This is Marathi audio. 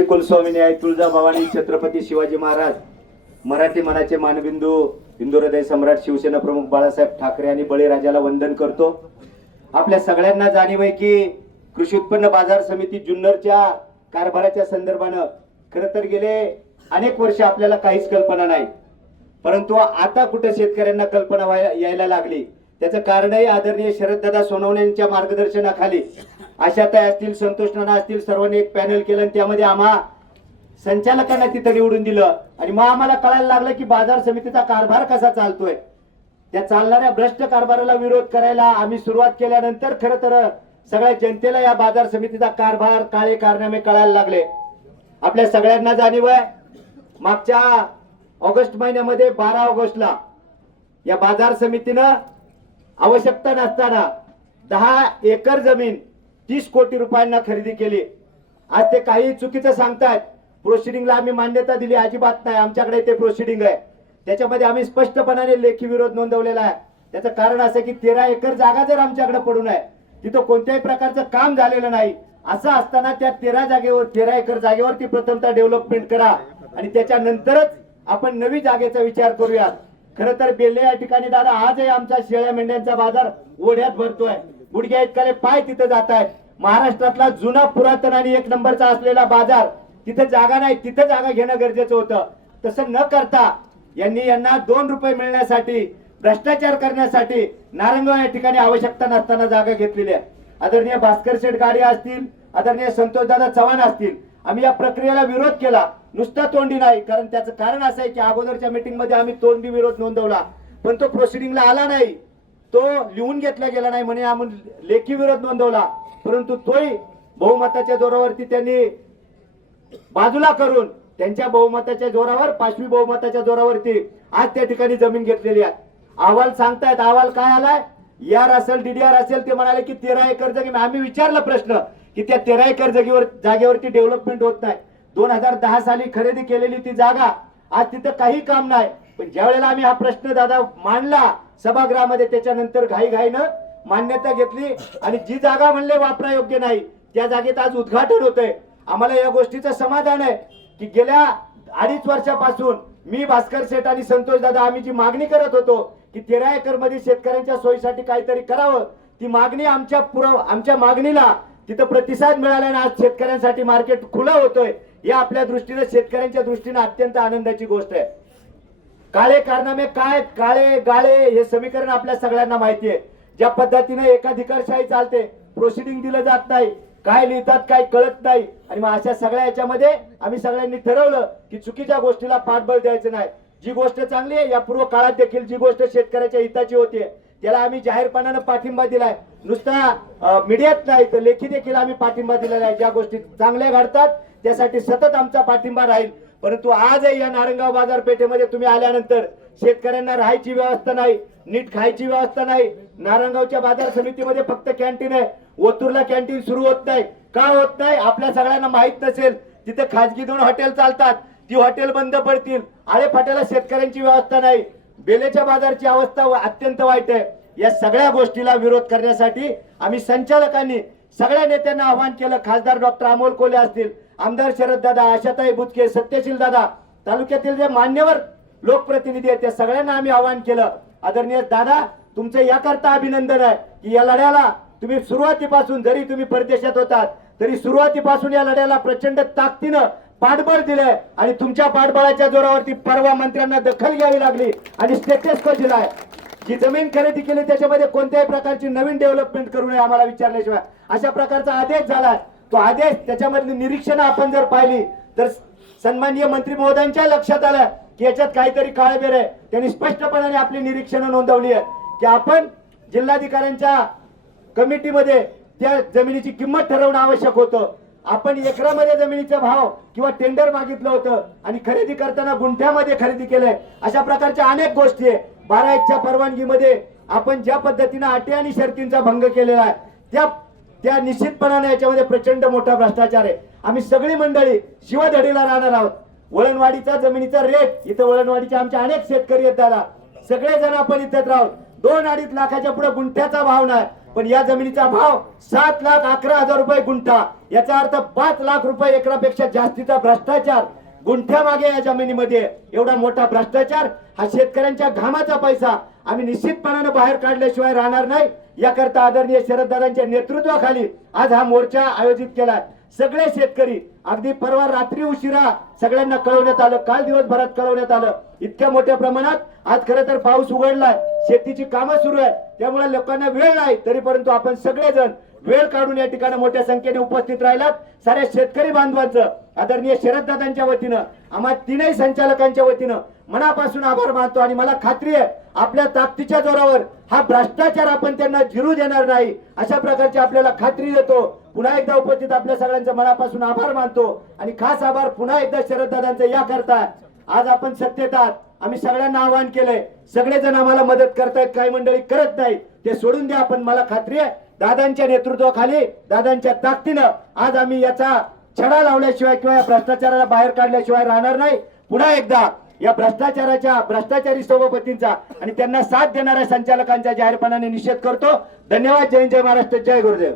कुलस्वामिनी आहे तुळजाभवानी छत्रपती शिवाजी महाराज मराठी मनाचे मानबिंदू हिंदू हृदय सम्राट शिवसेना प्रमुख बाळासाहेब ठाकरे आणि बळीराजाला वंदन करतो आपल्या सगळ्यांना जाणीव आहे की कृषी उत्पन्न बाजार समिती जुन्नरच्या कारभाराच्या संदर्भानं खरं तर गेले अनेक वर्ष आपल्याला काहीच कल्पना नाही परंतु आता कुठे शेतकऱ्यांना कल्पना यायला लागली त्याचं कारणही आदरणीय शरददादा सोनवणे यांच्या मार्गदर्शनाखाली त्या असतील संतोष नाना असतील सर्वांनी एक पॅनल केलं आणि त्यामध्ये आम्हा संचालकांना तिथं निवडून दिलं आणि मग आम्हाला कळायला लागलं की बाजार समितीचा कारभार कसा चालतोय त्या चालणाऱ्या भ्रष्ट कारभाराला विरोध करायला आम्ही सुरुवात केल्यानंतर खरं तर सगळ्या जनतेला या बाजार समितीचा कारभार काळे कारनामे कळायला लागले आपल्या सगळ्यांना जाणीव आहे मागच्या ऑगस्ट महिन्यामध्ये बारा ऑगस्टला या बाजार समितीनं आवश्यकता नसताना दहा एकर जमीन तीस कोटी रुपयांना खरेदी केली आज ते काही चुकीचं सांगतायत प्रोसिडिंगला आम्ही मान्यता दिली अजिबात नाही आमच्याकडे ते प्रोसिडिंग आहे त्याच्यामध्ये आम्ही स्पष्टपणाने लेखी विरोध नोंदवलेला आहे त्याचं कारण असं की तेरा एकर जागा जर आमच्याकडे पडून आहे तिथं कोणत्याही प्रकारचं काम झालेलं नाही असं असताना त्या तेरा जागेवर तेरा एकर जागेवरती प्रथमतः डेव्हलपमेंट करा आणि त्याच्यानंतरच आपण नवी जागेचा विचार करूयात खर तर बेल्ले या ठिकाणी दादा आजही आमच्या शेळ्या मेंढ्यांचा बाजार ओढ्यात भरतोय गुडघ्या इतकाले पाय तिथे जात आहेत महाराष्ट्रातला जुना पुरातन आणि एक नंबरचा असलेला बाजार तिथे जागा नाही तिथे जागा घेणं गरजेचं होतं तसं न करता यांनी यांना दोन रुपये मिळण्यासाठी भ्रष्टाचार करण्यासाठी नारंगाव या ठिकाणी आवश्यकता नसताना जागा घेतलेली आहे आदरणीय भास्कर शेठ गाडी असतील आदरणीय दादा चव्हाण असतील आम्ही या प्रक्रियेला विरोध केला नुसता तोंडी नाही कारण त्याचं कारण असं आहे की अगोदरच्या मीटिंगमध्ये आम्ही तोंडी विरोध नोंदवला पण तो प्रोसिडिंगला आला नाही तो लिहून घेतला गेला नाही म्हणे आम्ही लेखी विरोध नोंदवला परंतु तोही बहुमताच्या जोरावरती त्यांनी बाजूला करून त्यांच्या बहुमताच्या जोरावर पाचवी बहुमताच्या जोरावरती आज त्या ठिकाणी जमीन घेतलेली आहे अहवाल सांगतायत अहवाल काय आलाय यार असेल डीडीआर असेल ते म्हणाले की तेरा एकर जागी आम्ही विचारला प्रश्न की त्या तेरा एकर जागेवर जागेवरती डेव्हलपमेंट होत नाही दोन हजार दहा साली खरेदी केलेली ती जागा आज तिथं काही काम नाही पण ज्या वेळेला आम्ही हा प्रश्न दादा मांडला सभागृहामध्ये त्याच्यानंतर घाईघाईनं मान्यता घेतली आणि जी जागा म्हणले वापरा योग्य नाही त्या जागेत आज उद्घाटन होतंय आम्हाला या गोष्टीचं समाधान आहे की गेल्या अडीच वर्षापासून मी भास्कर शेठ आणि संतोष दादा आम्ही जी मागणी करत होतो की तेरा एकर मध्ये शेतकऱ्यांच्या सोयीसाठी काहीतरी करावं ती मागणी आमच्या पुरव आमच्या मागणीला तिथं प्रतिसाद मिळाल्याने आज शेतकऱ्यांसाठी मार्केट खुलं होतोय या आपल्या दृष्टीनं शेतकऱ्यांच्या दृष्टीनं अत्यंत आनंदाची गोष्ट आहे काळे कारनामे काय काळे गाळे हे समीकरण आपल्या सगळ्यांना माहिती आहे ज्या पद्धतीने एकाधिकारशाही चालते प्रोसिडिंग दिलं जात नाही काय लिहितात काय कळत नाही आणि मग अशा सगळ्या याच्यामध्ये आम्ही सगळ्यांनी ठरवलं की चुकीच्या गोष्टीला पाठबळ द्यायचं नाही जी गोष्ट चांगली आहे या पूर्व काळात देखील जी गोष्ट शेतकऱ्याच्या हिताची होती त्याला आम्ही जाहीरपणानं पाठिंबा दिलाय नुसता मीडियात नाही तर लेखी देखील आम्ही पाठिंबा दिलेला आहे ज्या गोष्टी चांगल्या घडतात त्यासाठी सतत आमचा पाठिंबा राहील परंतु आजही या नारंगाव बाजारपेठेमध्ये तुम्ही आल्यानंतर शेतकऱ्यांना राहायची व्यवस्था नाही नीट खायची व्यवस्था नाही नारंगावच्या बाजार समितीमध्ये फक्त कॅन्टीन आहे ओतूरला कॅन्टीन सुरू होत नाही का होत नाही आपल्या सगळ्यांना माहीत नसेल तिथे खाजगी दोन हॉटेल चालतात ती हॉटेल बंद पडतील आळे फाट्याला शेतकऱ्यांची व्यवस्था नाही बेलेच्या बाजारची अवस्था अत्यंत वाईट आहे या सगळ्या गोष्टीला विरोध करण्यासाठी आम्ही संचालकांनी सगळ्या नेत्यांना आवाहन केलं खासदार डॉक्टर अमोल कोले असतील आमदार शरद दादा आशाताई बुतके सत्यशील दादा तालुक्यातील जे मान्यवर लोकप्रतिनिधी आहेत त्या सगळ्यांना आम्ही आवाहन केलं आदरणीय दादा तुमचं याकरता अभिनंदन आहे की या लढ्याला तुम्ही सुरुवातीपासून जरी तुम्ही परदेशात होतात तरी सुरुवातीपासून या लढ्याला प्रचंड ताकदीनं पाठबळ दिलंय आणि तुमच्या पाठबळाच्या जोरावरती परवा मंत्र्यांना दखल घ्यावी लागली आणि स्टेटस तो दिलाय जी जमीन खरेदी केली त्याच्यामध्ये कोणत्याही प्रकारची नवीन डेव्हलपमेंट करू नये आम्हाला विचारल्याशिवाय अशा प्रकारचा आदेश झालाय तो आदेश त्याच्यामधली निरीक्षण आपण जर पाहिली तर सन्माननीय मंत्री महोदयांच्या लक्षात आलं की याच्यात काहीतरी काळबेर आहे त्यांनी स्पष्टपणाने आपली निरीक्षणं नोंदवली आहेत की आपण जिल्हाधिकाऱ्यांच्या कमिटीमध्ये त्या जमिनीची किंमत ठरवणं आवश्यक होतं आपण एकरामध्ये जमिनीचा भाव किंवा टेंडर मागितलं होतं आणि खरेदी करताना गुंठ्यामध्ये खरेदी केलंय अशा प्रकारच्या अनेक गोष्टी आहे बारा एकच्या परवानगीमध्ये आपण ज्या पद्धतीनं अटी आणि शर्तींचा भंग केलेला आहे त्या त्या निश्चितपणाने याच्यामध्ये प्रचंड मोठा भ्रष्टाचार आहे आम्ही सगळी मंडळी शिवधडीला राहणार आहोत वळणवाडीचा जमिनीचा रेट इथं वळणवाडीचे आमचे अनेक शेतकरी आहेत दादा सगळेजण आपण इथेच राहू दोन अडीच लाखाच्या पुढे गुंठ्याचा भाव नाही पण या जमिनीचा भाव सात लाख अकरा हजार रुपये गुंठा याचा अर्थ पाच लाख रुपये एकरापेक्षा जास्तीचा भ्रष्टाचार गुंठ्यामागे या जमिनीमध्ये एवढा मोठा भ्रष्टाचार हा शेतकऱ्यांच्या घामाचा पैसा आम्ही निश्चितपणानं बाहेर काढल्याशिवाय राहणार नाही याकरता आदरणीय शरददादांच्या नेतृत्वाखाली आज हा मोर्चा आयोजित केला सगळे शेतकरी अगदी परवा रात्री उशिरा सगळ्यांना कळवण्यात आलं काल दिवसभरात कळवण्यात आलं इतक्या मोठ्या प्रमाणात आज खरं तर पाऊस उघडलाय शेतीची कामं सुरू आहेत त्यामुळे लोकांना वेळ नाही तरी परंतु आपण सगळेजण वेळ काढून या ठिकाणी मोठ्या संख्येने उपस्थित राहिलात साऱ्या शेतकरी बांधवांचं आदरणीय शरददादांच्या वतीनं आम्हा तीनही संचालकांच्या वतीनं मनापासून आभार मानतो आणि मला खात्री आहे आपल्या ताकदीच्या जोरावर हा भ्रष्टाचार आपण त्यांना जिरू देणार नाही अशा प्रकारची आपल्याला खात्री देतो पुन्हा एकदा उपस्थित आपल्या सगळ्यांचा मनापासून आभार मानतो आणि खास आभार पुन्हा एकदा शरददादांचा करता आज आपण सत्तेत आहात आम्ही सगळ्यांना आवाहन केलंय सगळेजण आम्हाला मदत करतायत काही मंडळी करत नाही ते सोडून द्या पण मला खात्री आहे दादांच्या नेतृत्वाखाली दादांच्या ताकदीनं आज आम्ही याचा छडा लावल्याशिवाय किंवा या भ्रष्टाचाराला बाहेर काढल्याशिवाय राहणार नाही पुन्हा एकदा या भ्रष्टाचाराच्या भ्रष्टाचारी सभापतींचा आणि त्यांना साथ देणाऱ्या संचालकांच्या जाहीरपणाने निषेध करतो धन्यवाद जय जय महाराष्ट्र जय गुरुदेव